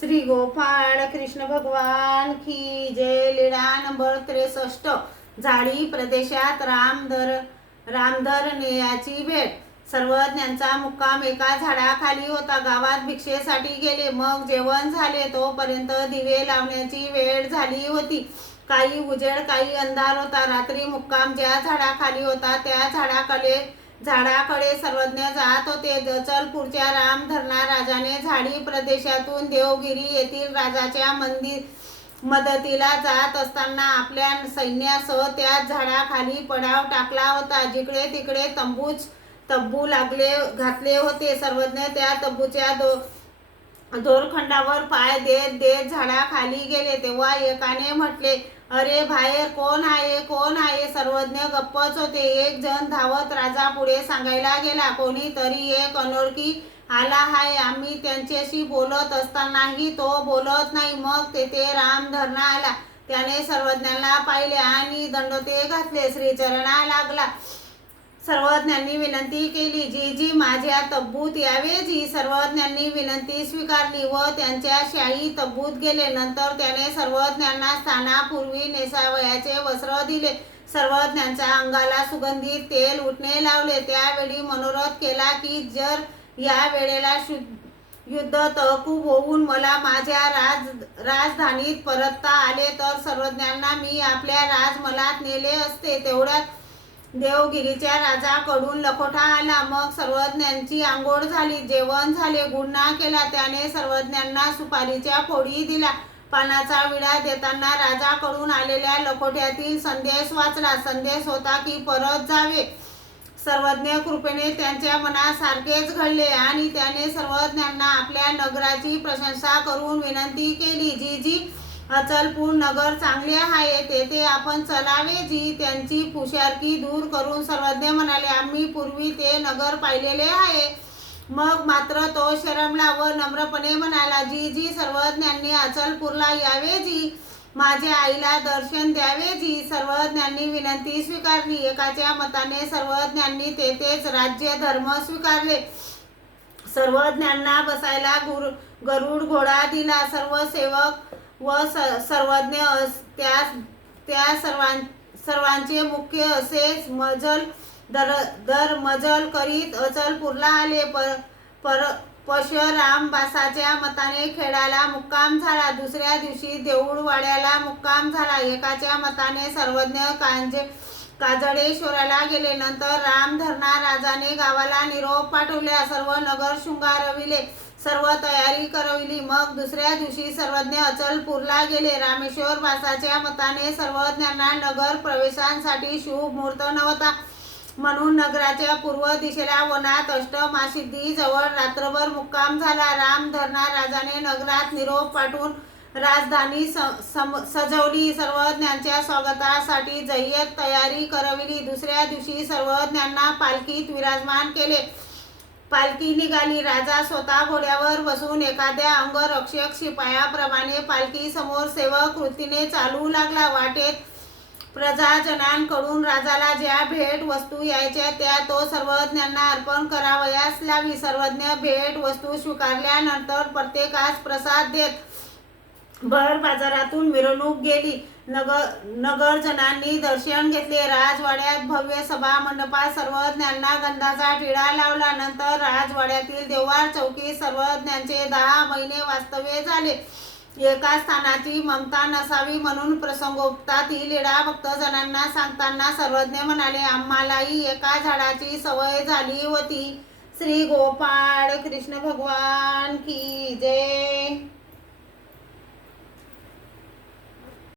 श्री गोपाळ कृष्ण भगवान की जय लीळा नंबर त्रेसष्ट. झाडी प्रदेशात रामधर रामधर नेयाची भेट. सर्वज्ञांचा मुक्काम एका झाडाखाली होता. गावात भिक्षेसाठी गेले. मग जेवण झाले. तोपर्यंत दिवे लावण्याची वेळ झाली होती. काही उजेड काही अंधार होता. रात्री मुक्काम ज्या झाडाखाली होता त्या झाडाकडे झाडाकडे सर्वज्ञ जात होते. दचलपूरच्या रामधरणा राजाने झाडी प्रदेशातून देवगिरी येथील राजाच्या मंदिर मदतीला जात असताना आपल्या सैन्यासह त्या झाडाखाली पडाव टाकला होता. जिकडे तिकडे तंबूच तब्बू लागले घातले होते. सर्वज्ञ त्या तंबूच्या दो दोरखंडावर पाय देत देत झाडाखाली गेले. तेव्हा एकाने म्हटले अरे बाहेर कोण आहे? कोण आहे? सर्वज्ञ गप्पच होते. एक जण धावत राजा पुढे सांगायला गेला कोणीतरी एक अनोळखी आला आहे. आम्ही त्यांच्याशी बोलत असतानाही तो बोलत नाही. मग तेथे राम धरणा आला. त्याने सर्वज्ञांना पाहिले आणि दंडोते घातले. श्रीचरणा लागला. सर्वज्ञांनी विनंती केली. जी जी माझ्या तब्बूत यावे जी सर्वज्ञांनी विनंती स्वीकारली व त्यांच्या शाही तब्बूत गेले. नंतर त्याने सर्वज्ञांना स्थानापूर्वी नेसावयाचे वस्त्र दिले. सर्वज्ञांच्या अंगाला सुगंधित तेल उठणे लावले. त्यावेळी मनोरथ केला की जर या वेळेला शुद्ध युद्ध तहकूब होऊन मला माझ्या राज राजधानीत परतता आले तर सर्वज्ञांना मी आपल्या राजमलात नेले असते. तेवढ्यात देवगिरीच्या राजाकडून लखोटा आला. मग सर्वज्ञांची आंघोळ झाली जेवण झाले गुन्हा केला. त्याने सर्वज्ञांना सुपारीच्या फोडी दिला पानाचा विडा देताना राजाकडून आलेल्या लखोट्यातील संदेश वाचला. संदेश होता की परत जावे. सर्वज्ञ कृपेने त्यांच्या मनासारखेच घडले आणि त्याने सर्वज्ञांना आपल्या नगराची प्रशंसा करून विनंती केली. जी जी अचलपूर नगर चांगले आहे तेथे आपण चलावे जी त्यांची फुशारकी दूर करून सर्वज्ञ म्हणाले आम्ही पूर्वी ते नगर पाहिलेले आहे. मग मात्र तो शरमला व नम्रपणे म्हणाला जी जी सर्वज्ञांनी अचलपूरला यावे जी माझ्या आईला दर्शन द्यावे जी सर्वज्ञांनी विनंती स्वीकारली एकाच्या मताने सर्वज्ञांनी तेथेच राज्य धर्म स्वीकारले. सर्वज्ञांना बसायला गुरु गरुड घोडा दिला सर्व सेवक व स- सर्वज्ञ अस- त्या त्या सर्वां सर्वांचे मुख्य असे मजल दर दर मजल करीत अचलपूरला आले. पर पर परशुराम बासाच्या मताने खेळाला मुक्काम झाला. दुसऱ्या दिवशी देऊळवाड्याला मुक्काम झाला. एकाच्या मताने सर्वज्ञ कांजे काजळेश्वराला गेले. नंतर रामधरणा राजाने गावाला निरोप पाठवल्या सर्व नगर शृंगारविले. सर्व तयारी करविली. मग दुसऱ्या दिवशी सर्वज्ञ अचलपूरला गेले. रामेश्वर वासाच्या मताने सर्वज्ञांना नगर प्रवेशांसाठी शुभ मुहूर्त नव्हता. म्हणून नगराच्या पूर्व दिशेला वनात अष्टमासिद्धी जवळ रात्रभर मुक्काम झाला. रामधरणा राजाने नगरात निरोप पाठवून राजधानी स- सम- सजवली. सर्वज्ञांच्या स्वागतासाठी जय्यत तयारी करविली. दुसऱ्या दिवशी सर्वज्ञांना पालखीत विराजमान केले. पालखी निघाली राजा स्वतः घोड्यावर बसून एखाद्या अंगरक्षक शिपायाप्रमाणे पालखी समोर सेवक कृतीने चालू लागला. वाटेत प्रजाजनांकडून राजाला ज्या भेट वस्तू यायच्या त्या तो सर्वज्ञांना अर्पण करावयास लावी. सर्वज्ञ भेट वस्तू स्वीकारल्यानंतर प्रत्येकास प्रसाद देत भर बाजारातून मिरवणूक गेली. नगर नगरजनांनी दर्शन घेतले. राजवाड्यात भव्य सभा मंडपात सर्वज्ञांना गंधाचा टिळा लावला. नंतर राजवाड्यातील देवार चौकी सर्वज्ञांचे दहा महिने वास्तव्य झाले. एका स्थानाची ममता नसावी म्हणून प्रसंगोपतातील लीळा भक्तजनांना सांगताना सर्वज्ञ म्हणाले आम्हालाही एका झाडाची सवय झाली होती. श्री गोपाळ कृष्ण भगवान की जय.